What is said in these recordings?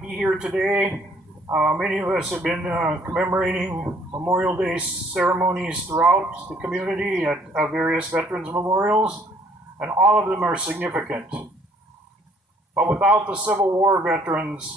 Be here today. Many of us have been commemorating Memorial Day ceremonies throughout the community at various veterans memorials, and all of them are significant. But without the Civil War veterans,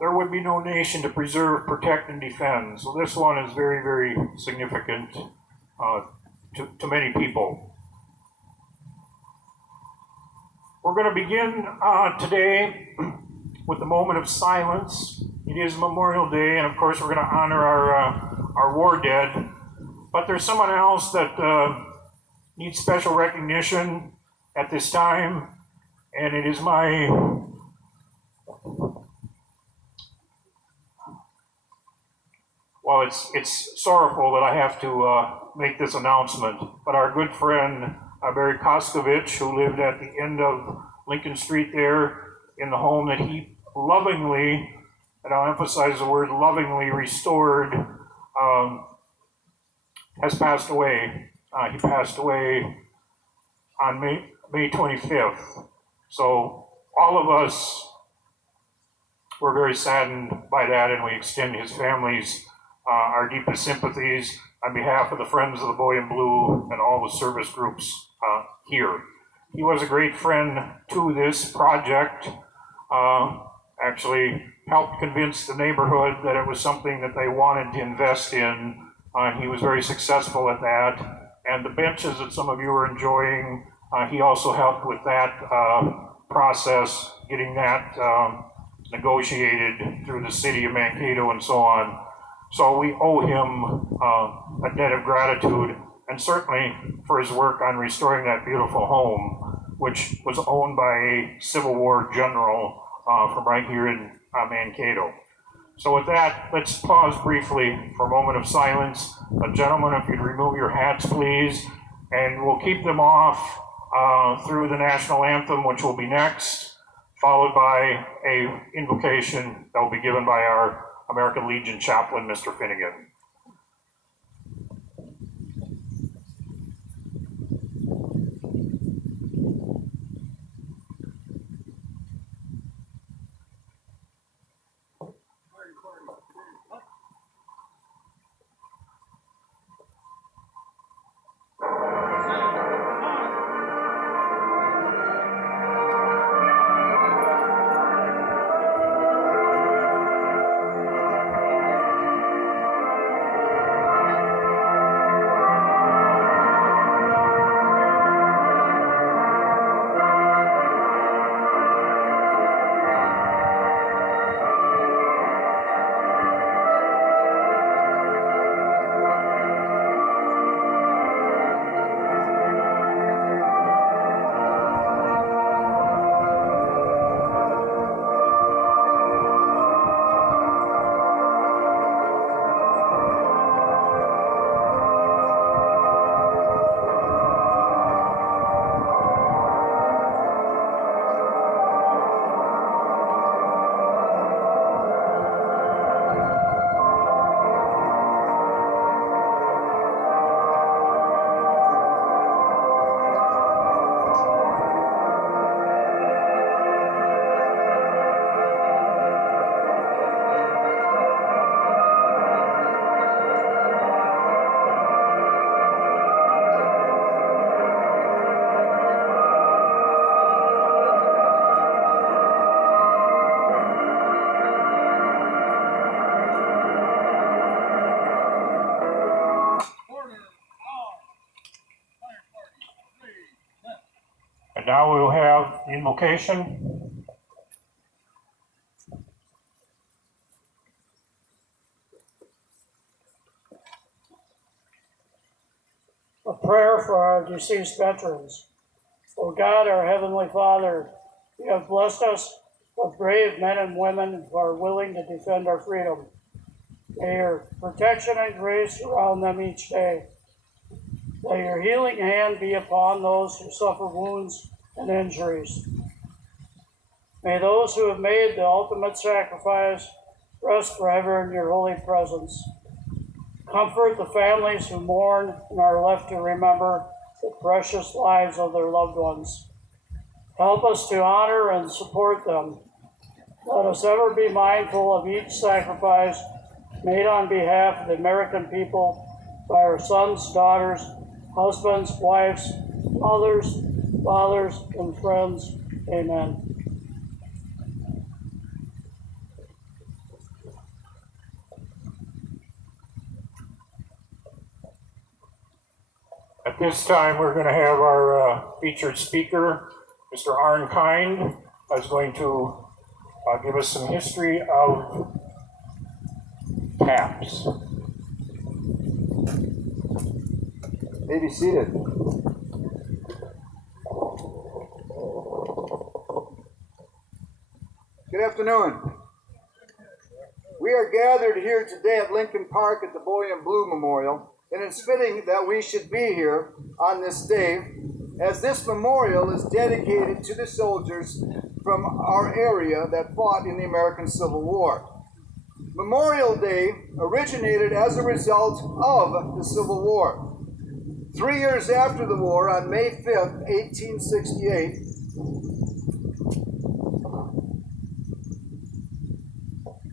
there would be no nation to preserve, protect, and defend. So this one is very, very significant to many people. We're going to begin today with a moment of silence. It is Memorial Day, and of course we're going to honor our war dead. But there's someone else that needs special recognition at this time, and it is my it's sorrowful that I have to make this announcement, but our good friend Barry Koskovich, who lived at the end of Lincoln Street there in the home that he lovingly, and I'll emphasize the word lovingly, restored, has passed away. He passed away on May 25th. So all of us were very saddened by that, and we extend his family's our deepest sympathies on behalf of the Friends of the Boy in Blue and all the service groups here. He was a great friend to this project, actually helped convince the neighborhood that it was something that they wanted to invest in. He was very successful at that. And the benches that some of you are enjoying, he also helped with that process, getting that negotiated through the city of Mankato and so on. So we owe him a debt of gratitude, and certainly for his work on restoring that beautiful home, which was owned by a Civil War general from right here in Mankato. So with that, let's pause briefly for a moment of silence. Gentlemen, if you'd remove your hats, please, and we'll keep them off through the national anthem, which will be next, followed by a invocation that will be given by our American Legion chaplain, Mr. Finnegan. And now we'll have the invocation. A prayer for our deceased veterans. O God, our Heavenly Father, you have blessed us with brave men and women who are willing to defend our freedom. May your protection and grace surround them each day. May your healing hand be upon those who suffer wounds and injuries. May those who have made the ultimate sacrifice rest forever in your holy presence. Comfort the families who mourn and are left to remember the precious lives of their loved ones. Help us to honor and support them. Let us ever be mindful of each sacrifice made on behalf of the American people by our sons, daughters, husbands, wives, mothers, fathers, and friends. Amen. At this time, we're going to have our featured speaker, Mr. Arn Kind, is going to give us some history of TAPS. May be seated. Good afternoon. We are gathered here today at Lincoln Park at the Boy in Blue Memorial, and it's fitting that we should be here on this day, as this memorial is dedicated to the soldiers from our area that fought in the American Civil War. Memorial Day originated as a result of the Civil War. 3 years after the war, on May 5th, 1868,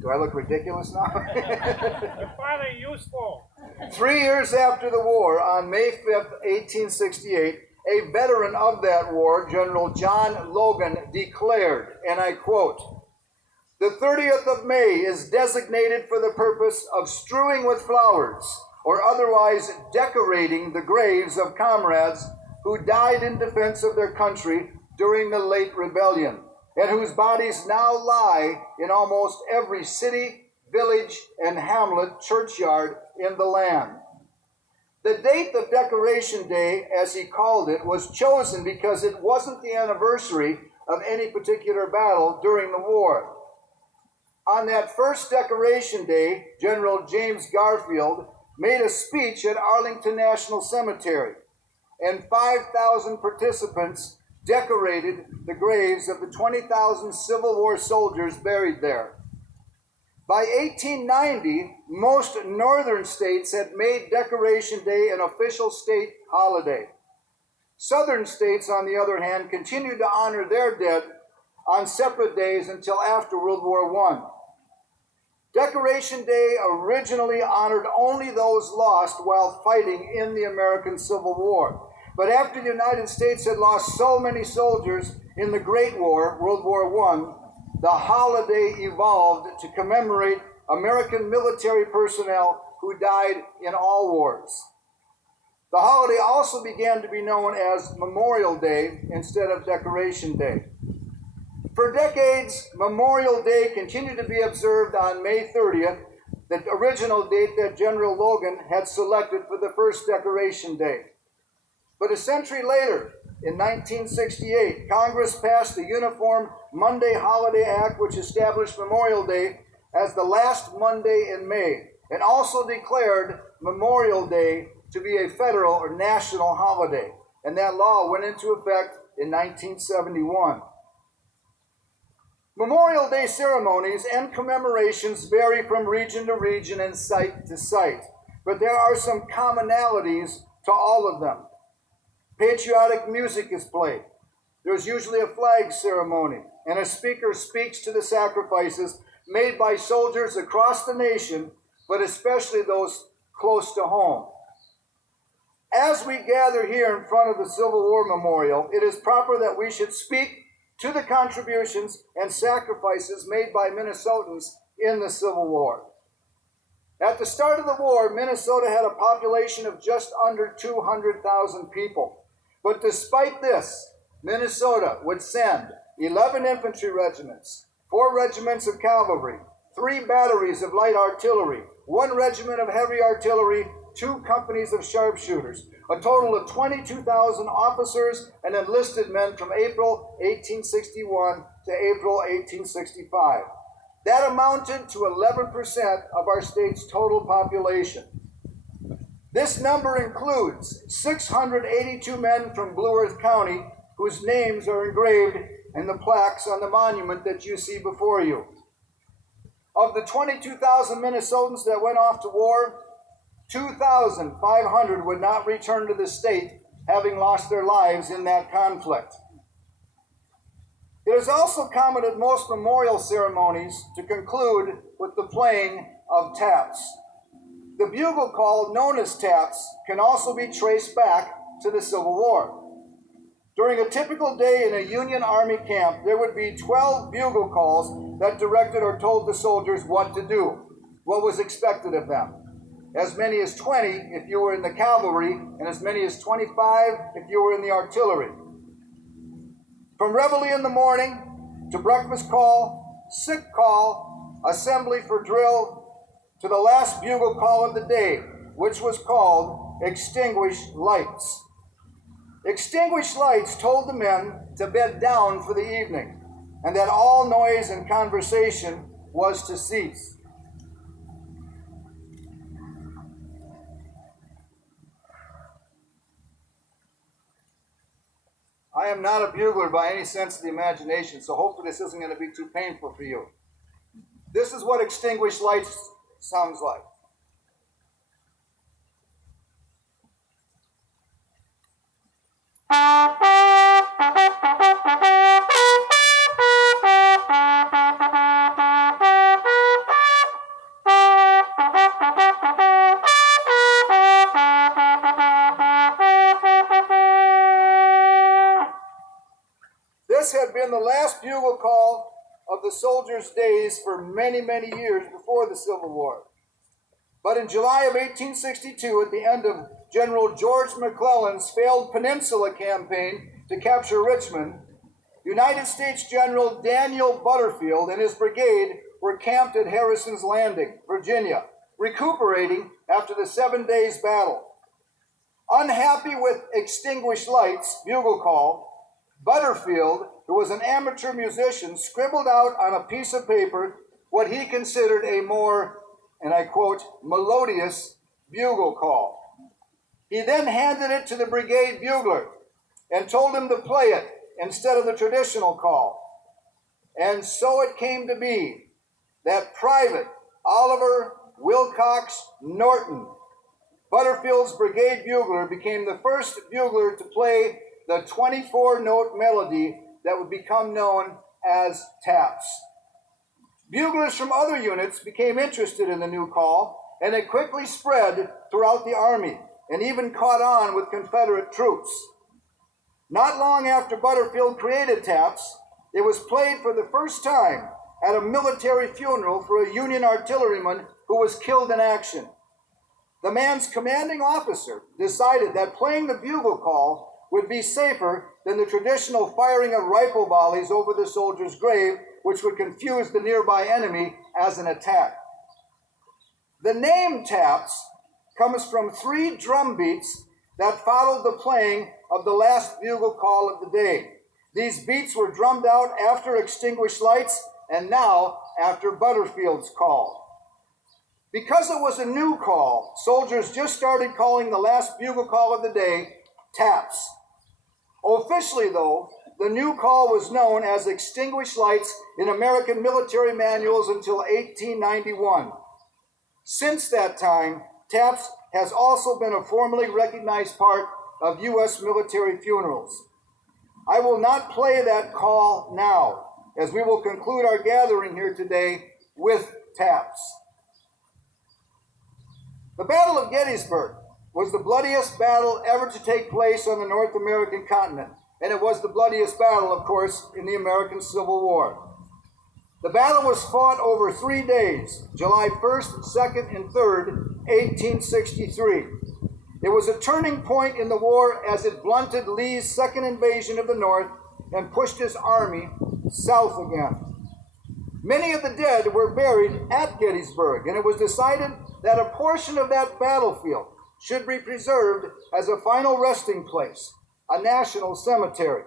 do I look ridiculous now? You're finally useful. 3 years after the war, on May 5th, 1868, a veteran of that war, General John Logan, declared, and I quote, "The 30th of May is designated for the purpose of strewing with flowers or otherwise decorating the graves of comrades who died in defense of their country during the late rebellion, and whose bodies now lie in almost every city, village, and hamlet churchyard in the land." The date of Decoration Day, as he called it, was chosen because it wasn't the anniversary of any particular battle during the war. On that first Decoration Day, General James Garfield made a speech at Arlington National Cemetery, and 5,000 participants decorated the graves of the 20,000 Civil War soldiers buried there. By 1890, most northern states had made Decoration Day an official state holiday. Southern states, on the other hand, continued to honor their dead on separate days until after World War I. Decoration Day originally honored only those lost while fighting in the American Civil War. But after the United States had lost so many soldiers in the Great War, World War I, the holiday evolved to commemorate American military personnel who died in all wars. The holiday also began to be known as Memorial Day instead of Decoration Day. For decades, Memorial Day continued to be observed on May 30th, the original date that General Logan had selected for the first Decoration Day. But a century later, in 1968, Congress passed the Uniform Monday Holiday Act, which established Memorial Day as the last Monday in May, and also declared Memorial Day to be a federal or national holiday. And that law went into effect in 1971. Memorial Day ceremonies and commemorations vary from region to region and site to site, but there are some commonalities to all of them. Patriotic music is played. There's usually a flag ceremony, and a speaker speaks to the sacrifices made by soldiers across the nation, but especially those close to home. As we gather here in front of the Civil War Memorial, it is proper that we should speak to the contributions and sacrifices made by Minnesotans in the Civil War. At the start of the war, Minnesota had a population of just under 200,000 people. But despite this, Minnesota would send 11 infantry regiments, 4 regiments of cavalry, 3 batteries of light artillery, 1 regiment of heavy artillery, 2 companies of sharpshooters, a total of 22,000 officers and enlisted men from April 1861 to April 1865. That amounted to 11% of our state's total population. This number includes 682 men from Blue Earth County whose names are engraved in the plaques on the monument that you see before you. Of the 22,000 Minnesotans that went off to war, 2,500 would not return to the state, having lost their lives in that conflict. It is also common at most memorial ceremonies to conclude with the playing of taps. The bugle call, known as taps, can also be traced back to the Civil War. During a typical day in a Union Army camp, there would be 12 bugle calls that directed or told the soldiers what to do, what was expected of them. As many as 20 if you were in the cavalry, and as many as 25 if you were in the artillery. From reveille in the morning, to breakfast call, sick call, assembly for drill, to the last bugle call of the day, which was called extinguished lights. Extinguished lights told the men to bed down for the evening, and that all noise and conversation was to cease. I am not a bugler by any sense of the imagination, so hopefully this isn't going to be too painful for you. This is what extinguished lights sounds like. This had been the last bugle call of the soldiers' days for many, many years before the Civil War. But in July of 1862, at the end of General George McClellan's failed Peninsula campaign to capture Richmond, United States General Daniel Butterfield and his brigade were camped at Harrison's Landing, Virginia, recuperating after the 7 days battle. Unhappy with extinguished lights bugle call, Butterfield, who was an amateur musician, scribbled out on a piece of paper what he considered a more, and I quote, melodious bugle call. He then handed it to the brigade bugler and told him to play it instead of the traditional call. And so it came to be that Private Oliver Wilcox Norton, Butterfield's brigade bugler, became the first bugler to play the 24-note melody that would become known as taps. Buglers from other units became interested in the new call, and it quickly spread throughout the Army and even caught on with Confederate troops. Not long after Butterfield created taps, it was played for the first time at a military funeral for a Union artilleryman who was killed in action. The man's commanding officer decided that playing the bugle call would be safer than the traditional firing of rifle volleys over the soldier's grave, which would confuse the nearby enemy as an attack. The name taps comes from 3 drum beats that followed the playing of the last bugle call of the day. These beats were drummed out after extinguished lights and now after Butterfield's call. Because it was a new call, soldiers just started calling the last bugle call of the day taps. Officially, though, the new call was known as extinguished lights in American military manuals until 1891. Since that time, taps has also been a formally recognized part of U.S. military funerals. I will not play that call now, as we will conclude our gathering here today with taps. The Battle of Gettysburg was the bloodiest battle ever to take place on the North American continent, and it was the bloodiest battle, of course, in the American Civil War. The battle was fought over 3 days, July 1st, 2nd, and 3rd, 1863. It was a turning point in the war as it blunted Lee's second invasion of the North and pushed his army south again. Many of the dead were buried at Gettysburg, and it was decided that a portion of that battlefield should be preserved as a final resting place, a national cemetery.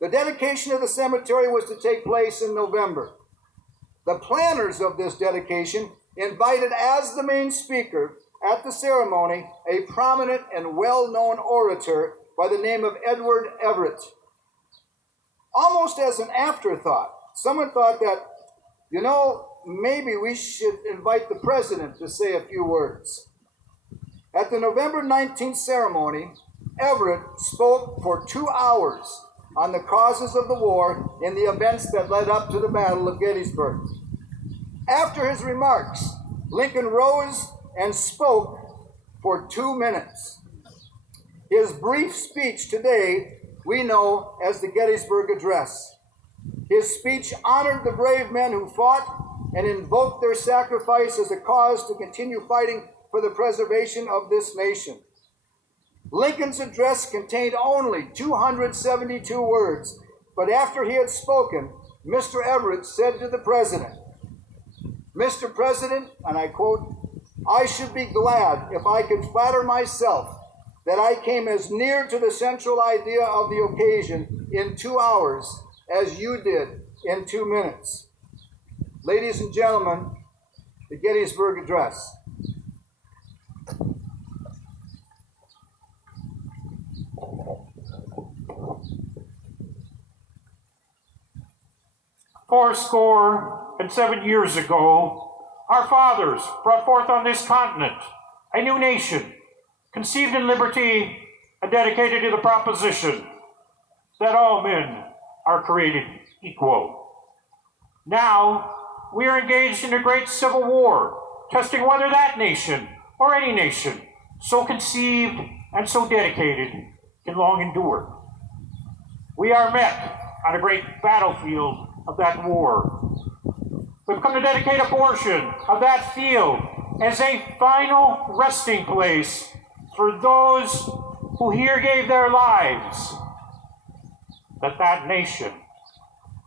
The dedication of the cemetery was to take place in November. The planners of this dedication invited as the main speaker at the ceremony a prominent and well-known orator by the name of Edward Everett. Almost as an afterthought, someone thought that, maybe we should invite the president to say a few words. At the November 19th ceremony, Everett spoke for 2 hours on the causes of the war and the events that led up to the Battle of Gettysburg. After his remarks, Lincoln rose and spoke for 2 minutes. His brief speech today we know as the Gettysburg Address. His speech honored the brave men who fought and invoked their sacrifice as a cause to continue fighting for the preservation of this nation. Lincoln's address contained only 272 words, but after he had spoken, Mr. Everett said to the president, "Mr. President," and I quote, "I should be glad if I could flatter myself that I came as near to the central idea of the occasion in 2 hours as you did in 2 minutes." Ladies and gentlemen, the Gettysburg Address. Fourscore and 7 years ago, our fathers brought forth on this continent a new nation, conceived in liberty and dedicated to the proposition that all men are created equal. Now, we are engaged in a great civil war, testing whether that nation, or any nation, so conceived and so dedicated, can long endure. We are met on a great battlefield of that war. We've come to dedicate a portion of that field as a final resting place for those who here gave their lives, that that nation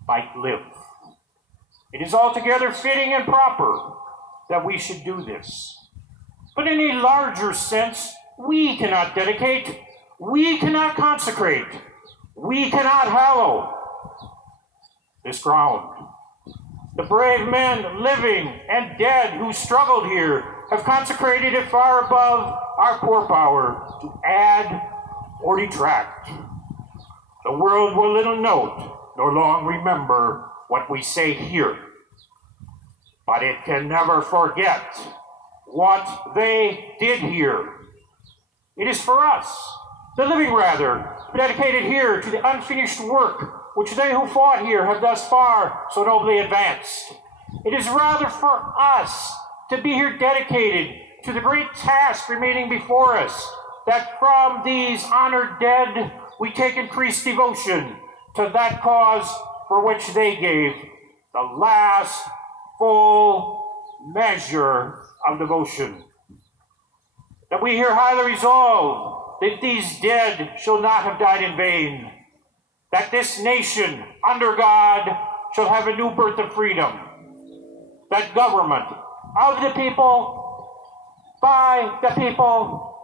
might live. It is altogether fitting and proper that we should do this. But in a larger sense, we cannot dedicate, we cannot consecrate, we cannot hallow this ground. The brave men, living and dead, who struggled here, have consecrated it far above our poor power to add or detract. The world will little note nor long remember what we say here, but it can never forget what they did here. It is for us, the living rather, dedicated here to the unfinished work which they who fought here have thus far so nobly advanced. It is rather for us to be here dedicated to the great task remaining before us, that from these honored dead we take increased devotion to that cause for which they gave the last full measure of devotion. That we here highly resolve that these dead shall not have died in vain, that this nation under God shall have a new birth of freedom, that government of the people, by the people,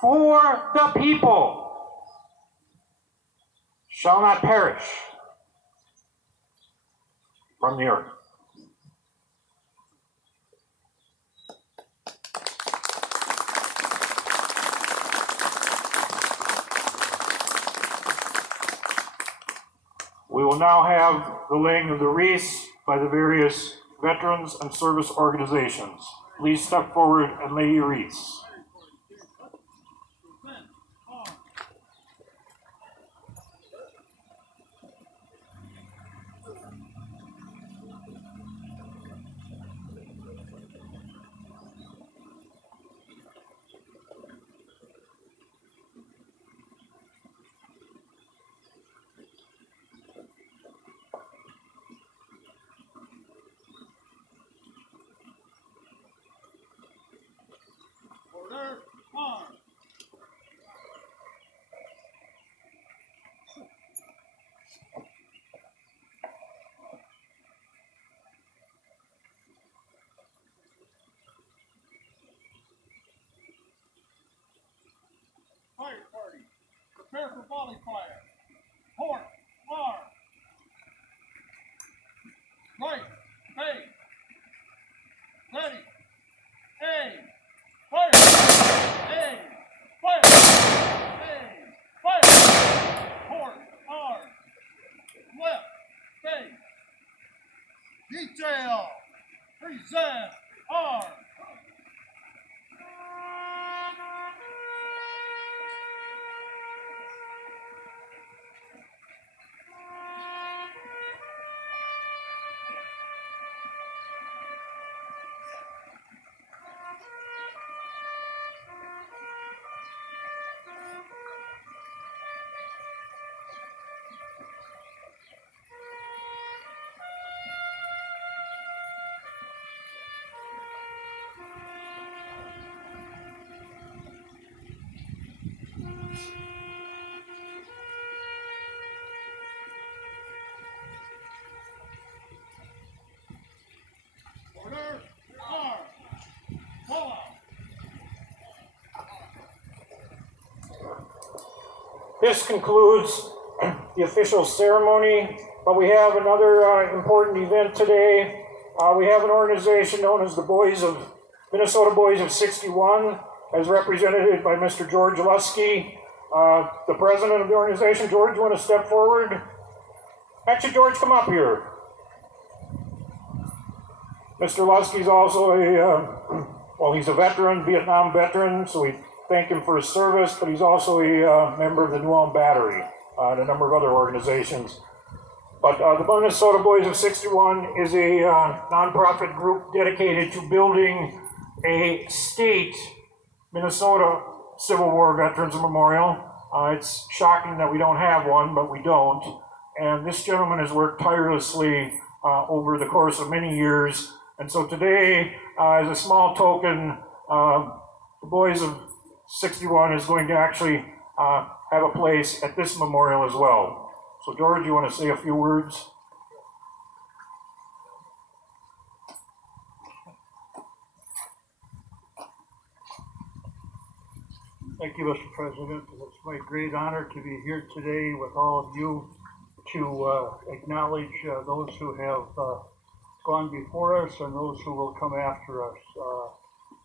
for the people, shall not perish from the earth. We will now have the laying of the wreaths by the various veterans and service organizations. Please step forward and lay your wreaths. Order, arm. Fire party, prepare for volley fire. Port, arm. Right, hey. Ready, aim. Fire! Aim! Fire! Aim! Fire! Port! Arm! Left! Base! Detail! Present! Arm! This concludes the official ceremony, but we have another important event today. We have an organization known as the Minnesota Boys of 61, as represented by Mr. George Lusky, the president of the organization. George, you want to step forward? Actually, George, come up here. Mr. Lusky is also he's a veteran, Vietnam veteran, so we thank him for his service, but he's also a member of the New Ulm Battery and a number of other organizations. But the Minnesota Boys of 61 is a nonprofit group dedicated to building a state Minnesota Civil War Veterans Memorial. It's shocking that we don't have one, but we don't. And this gentleman has worked tirelessly over the course of many years. And so today, as a small token, the Boys of 61 is going to actually have a place at this memorial as well. So George, you want to say a few words? Thank you, Mr. President. It's my great honor to be here today with all of you to acknowledge those who have gone before us and those who will come after us.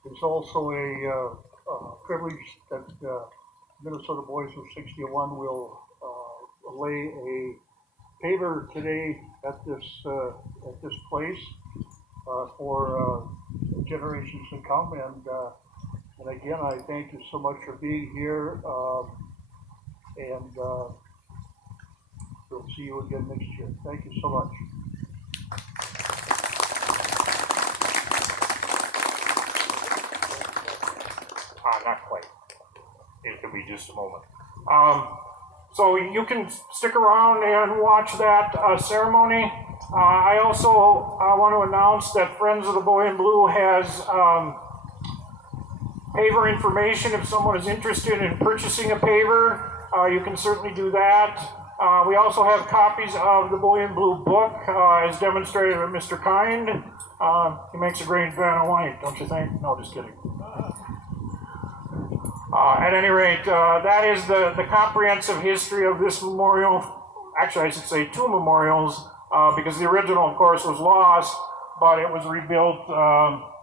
It's also a privilege that Minnesota Boys of 61 will lay a paver today at this place for generations to come. And again, I thank you so much for being here, and we'll see you again next year. Thank you so much. Not quite. It could be just a moment. So you can stick around and watch that ceremony. I also want to announce that Friends of the Boy in Blue has paver information. If someone is interested in purchasing a paver, you can certainly do that. We also have copies of the Boy in Blue book, as demonstrated by Mr. Kind. He makes a great Vanna White, don't you think? No, just kidding. At any rate, that is the comprehensive history of this memorial. Actually, I should say two memorials, because the original, of course, was lost, but it was rebuilt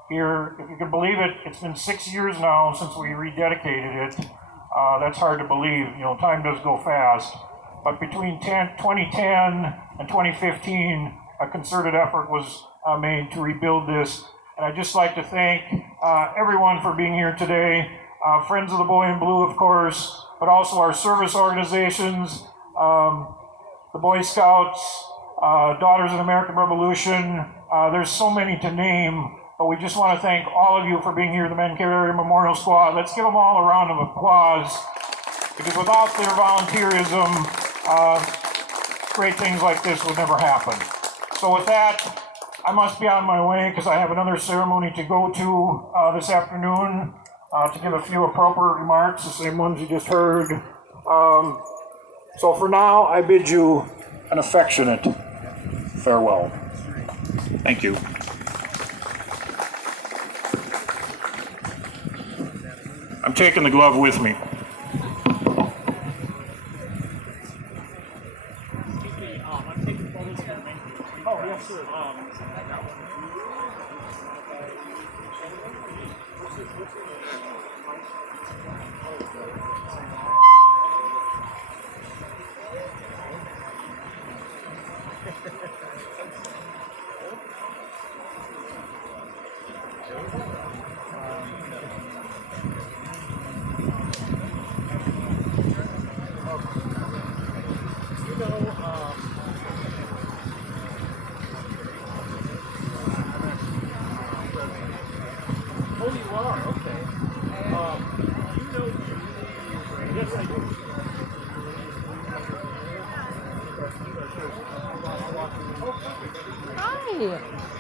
here. If you can believe it, it's been 6 years now since we rededicated it. That's hard to believe. You know, time does go fast. But between 2010 and 2015, a concerted effort was made to rebuild this. And I'd just like to thank everyone for being here today. Friends of the Boy in Blue, of course, but also our service organizations, the Boy Scouts, Daughters of the American Revolution. There's so many to name, but we just want to thank all of you for being here, the Mencare Area Memorial Squad. Let's give them all a round of applause, because without their volunteerism, great things like this would never happen. So with that, I must be on my way because I have another ceremony to go to this afternoon. To give a few appropriate remarks, the same ones you just heard. So for now, I bid you an affectionate farewell. Thank you. I'm taking the glove with me. Oh, yes, sir. Oh, you are? Okay. You know Julie? Yes, I do. Hi.